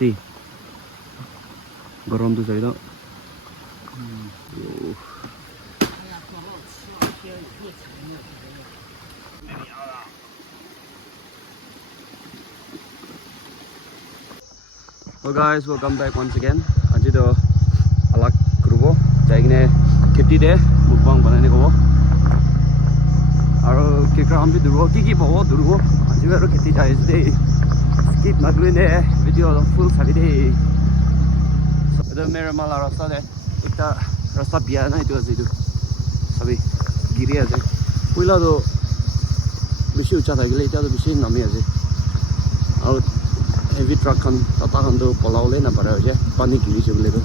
See, गरम तो चाहिए Hello guys, welcome back once again. Aji to alak grupo jaigine kheti de mukbang banane ko aro kekra ambi durbo ki bawo durbo aji aro kheti jai de skip madune video full sabi de ado mera mala rasta de ekta rasta biya na itu aji tu sabi giri ase puila do beshi ucha thagile eta do beshi nami ase aro heavy truck kan tata kan to polaule na para hoje pani giri chule to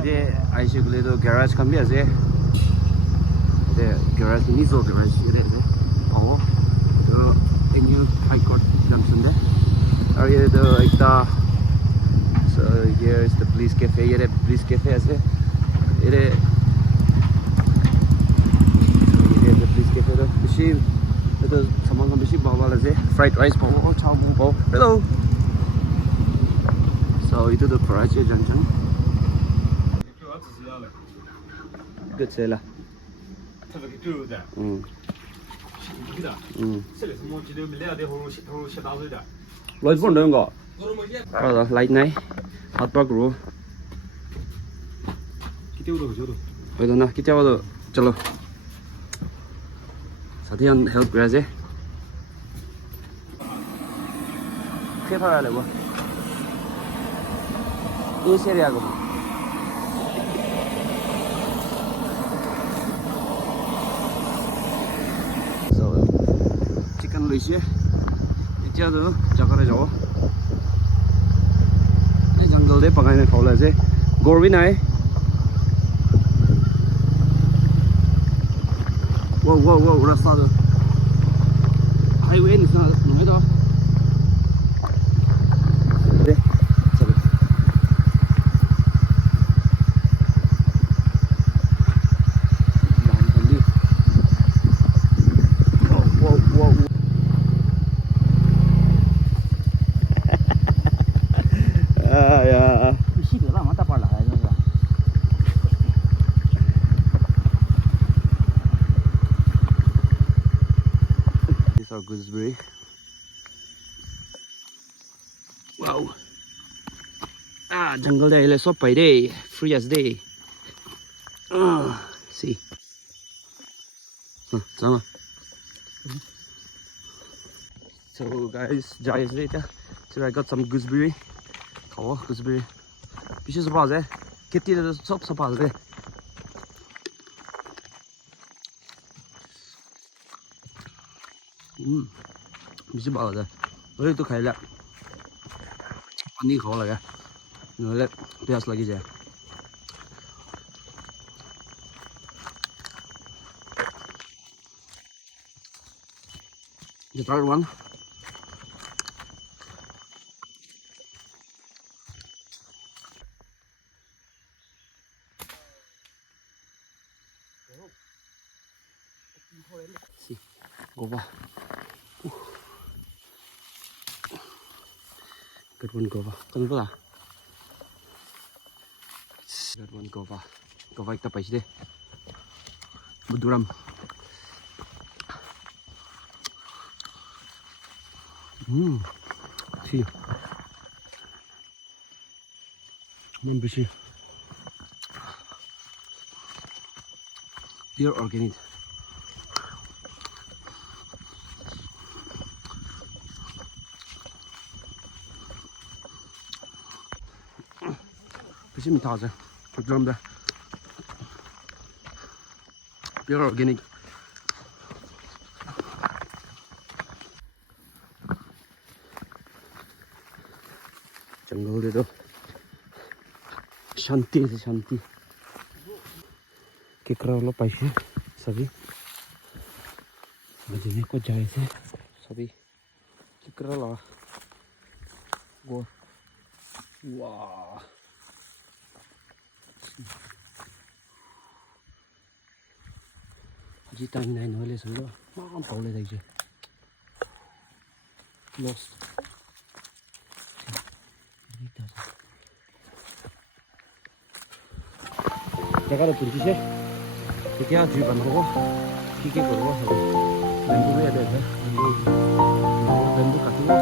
ide aise gule to garage kan bi ase de garage ni zo garage ide ase awo to Indian High Court junction de are ye to ekta so here is the police cafe here police cafe ase ide the police cafe to bishi itu saman kan bisi bawa aja fried rice bawa chow mein bawa hello so itu tuh Karachi junction good sih lah light phone dong kok ada light naik hot bar guru itu nah kita waktu celo साथियां help करा जे के फरा लेबो ए area को so chicken लइसे इতিয়া तो जगरे जाओ ए जंगल दे पकाइने खावला जे गोरबी नाय Whoa, whoa, whoa, rasta do highway ni sa no ito de sabi dami kandi whoa, whoa, whoa yeah isi de la mata parla hai no gooseberry wow jungle day le sop pai day free as day see sama so guys jai is later so I got some gooseberry खाओ gooseberry पीछे से पास है कितनी देर सब पास है मुझे बात है अरे तो खाई ला पानी खाओ लगा नले प्यास लगी जाए the third one see go ba good one gova kan pula good one gova ekta paise de buduram see man bishi pure organic bishi mita ase buduram de pure organic जंगल दे दो शांति से शांति केकरा वाला पैसे सभी मजे को जाए से सभी केकरा ला वो वाह जी टाइम नहीं नले सब लो मां Paule दाइजे lost. Jaga lo turki se. Kita jual bambu, kiki korwa sabi. Bambu ya deh, bambu katuwa.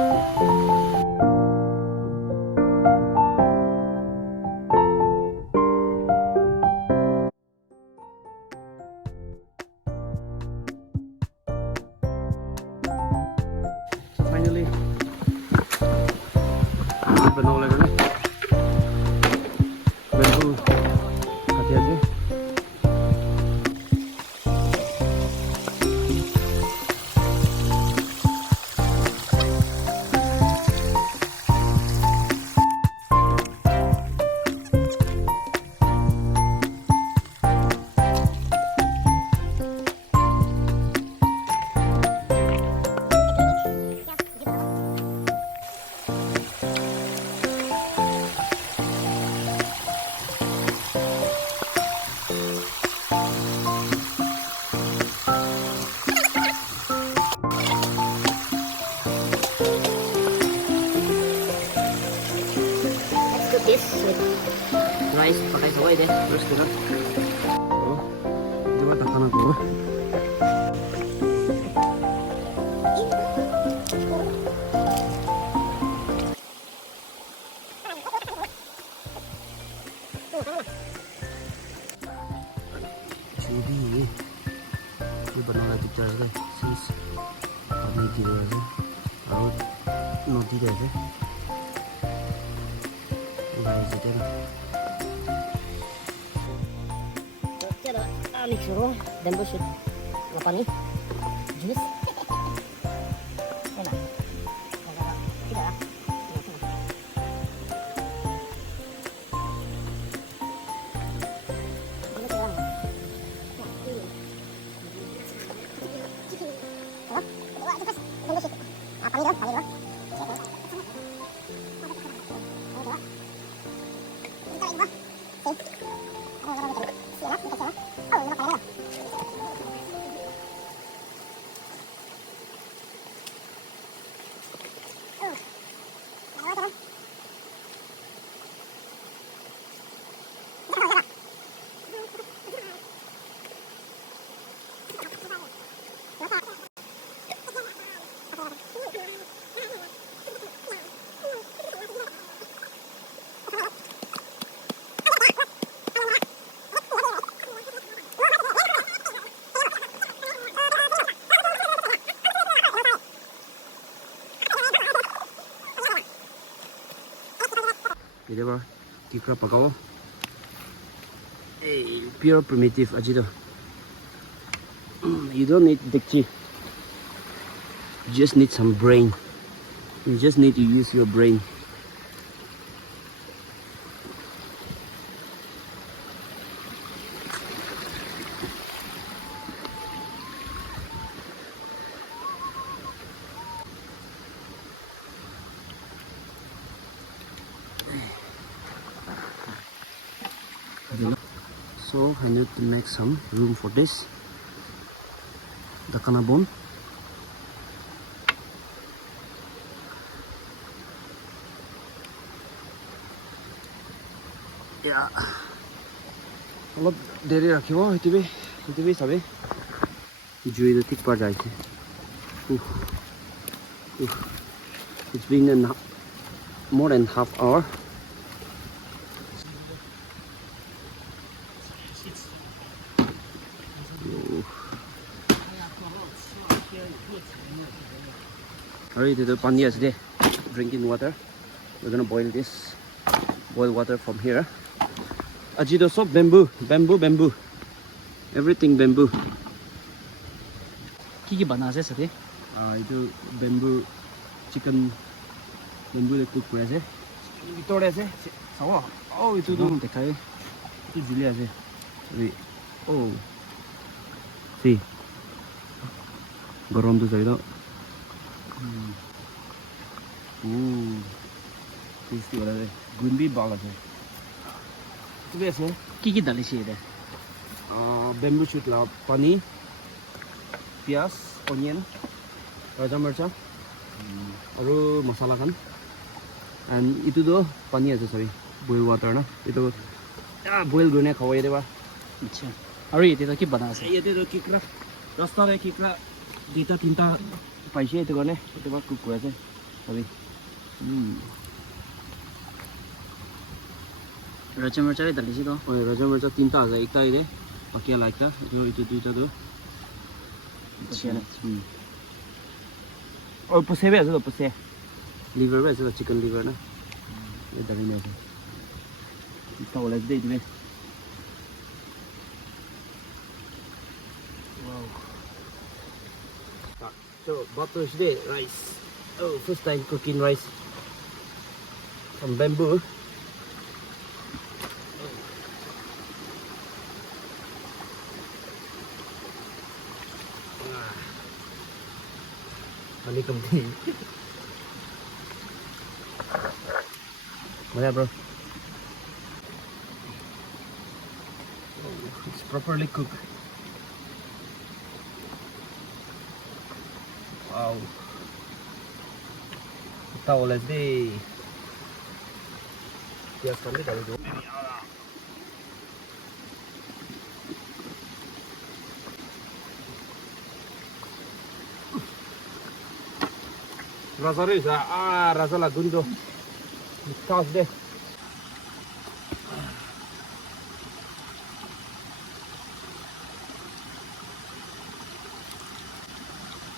Finally, बनाओ लगा ना बंबू काटे आते This with rice pakai sawai deh terus kita coba takkan aku jadi ini benar picture aja sis ini gitu aja out noti aja guys itu lah ada mix ro bamboo shoot apa nih juice enak tidak ini apa kita pakai pure primitive aja tuh you don't need dekchi you just need some brain you just need to use your brain so I need to make some room for this the kanabon yeah অলপ দেৰি ৰাখিব সেইটো চাবে জুইটো ঠিক পাৰ যাইছে it's been more than half hour Alright, the pani is there. Drinking water. We're gonna boil this. Boil water from here. Ajido soap bamboo. Bamboo. Everything bamboo. Kiki bana se sate Itu bamboo chicken. Bamboo le cook kura se. Itu ada se. Sawa. Oh, itu tuh dekai. Itu Julia se. Oh. See. Garam tuh saya tasty वाला है गुन भी बाला है तो वैसे Kiki डाली चाहिए दे bamboo shoot ला पानी प्याज ऑनियन राजा मिर्चा aru masala kan and itu do pani ase sorry boil water na itu boil gune khawai deba acha ari ite to ki bana ase yate do kikra rasta re kikra dita tinta paise itu gone itu ba cook ase sorry raja marcha le dali si to oi raja marcha tinta ase ekta ide bakia la ekta itu duita do acha और पुसे भी ऐसे तो पुसे liver भी ऐसे तो chicken liver ना ये दबी नहीं है इसका वाला दे दे wow so butter today rice oh first time cooking rice from bamboo Mani company. What bro? It's properly cooked. Wow. Tao let's see. Yes, can be done. Rasa risa, rasa lagundo. Kas deh.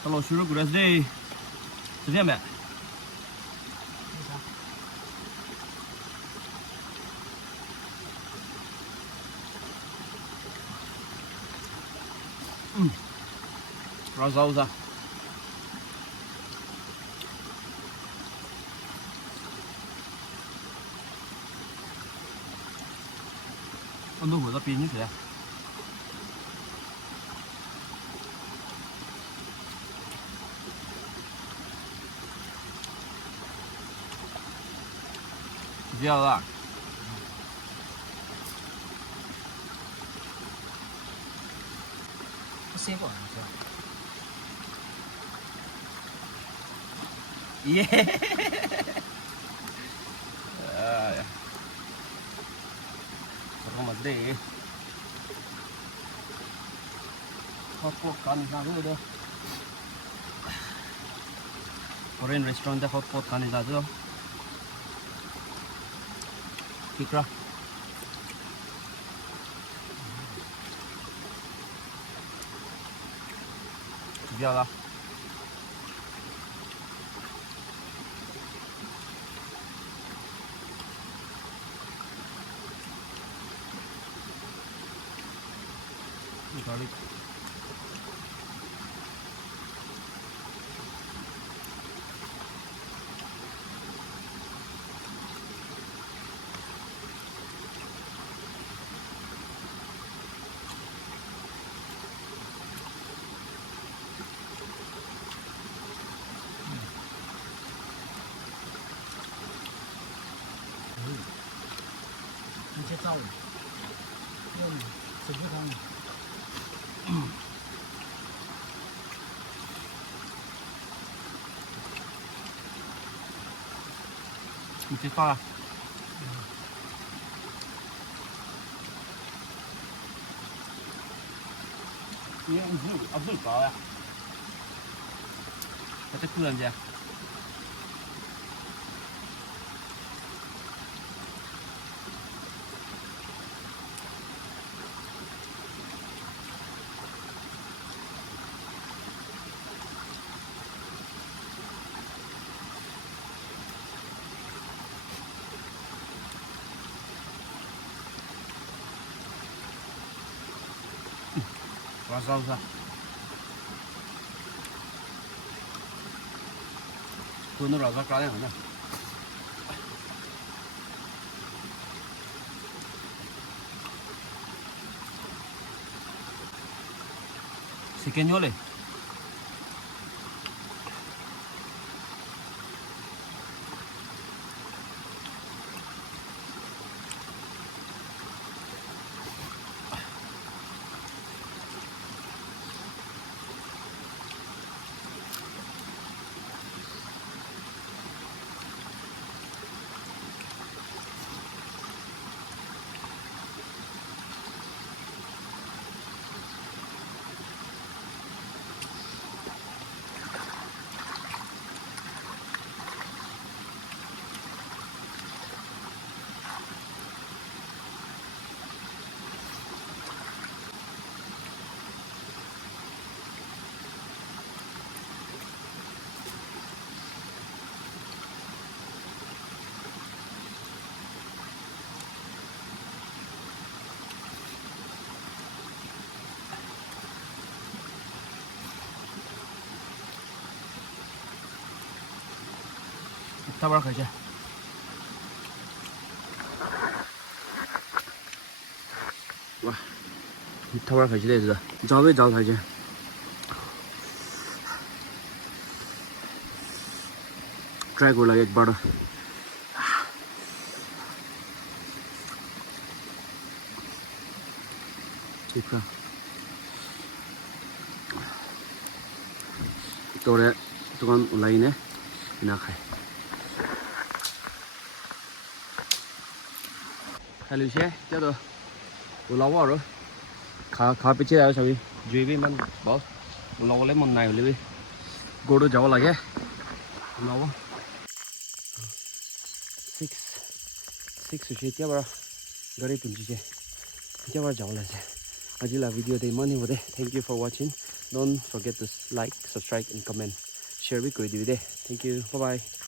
Kalau suruh kuras deh, sedia mbak? Rasa rasa. Ando vừa ra pin như thế à? Giờ à? se ko Yeah. Selamat deh. Hotpot kan zazu deh. Korean restaurant deh hotpot kan zazu. Kikra. Jala. Garlic. 이제 짜오 세부동 Ichi para. Ini abdul kau ya. Kata kulan dia. Rasa. Kuno rasa kalian mana? Sekian oleh. 타발 가자. 와, 타발 가지 되다. 자왜 잘 가지? Try कर लगे एक बार ठीक है तो रे दुकान उलाई ने ना खाए हेलो शेर क्या तो उलावा रो खा पीछे आया सभी जो भी मन बस उलावा ले मन नहीं होले भी गोड़ो जाओ लगे उलावा 6 sushi क्या बड़ा गरीब पुंजी से क्या बड़ा जाओ लगे आज ला वीडियो दे मनी होते thank you for watching don't forget to like subscribe and comment share भी कोई दी दे thank you bye bye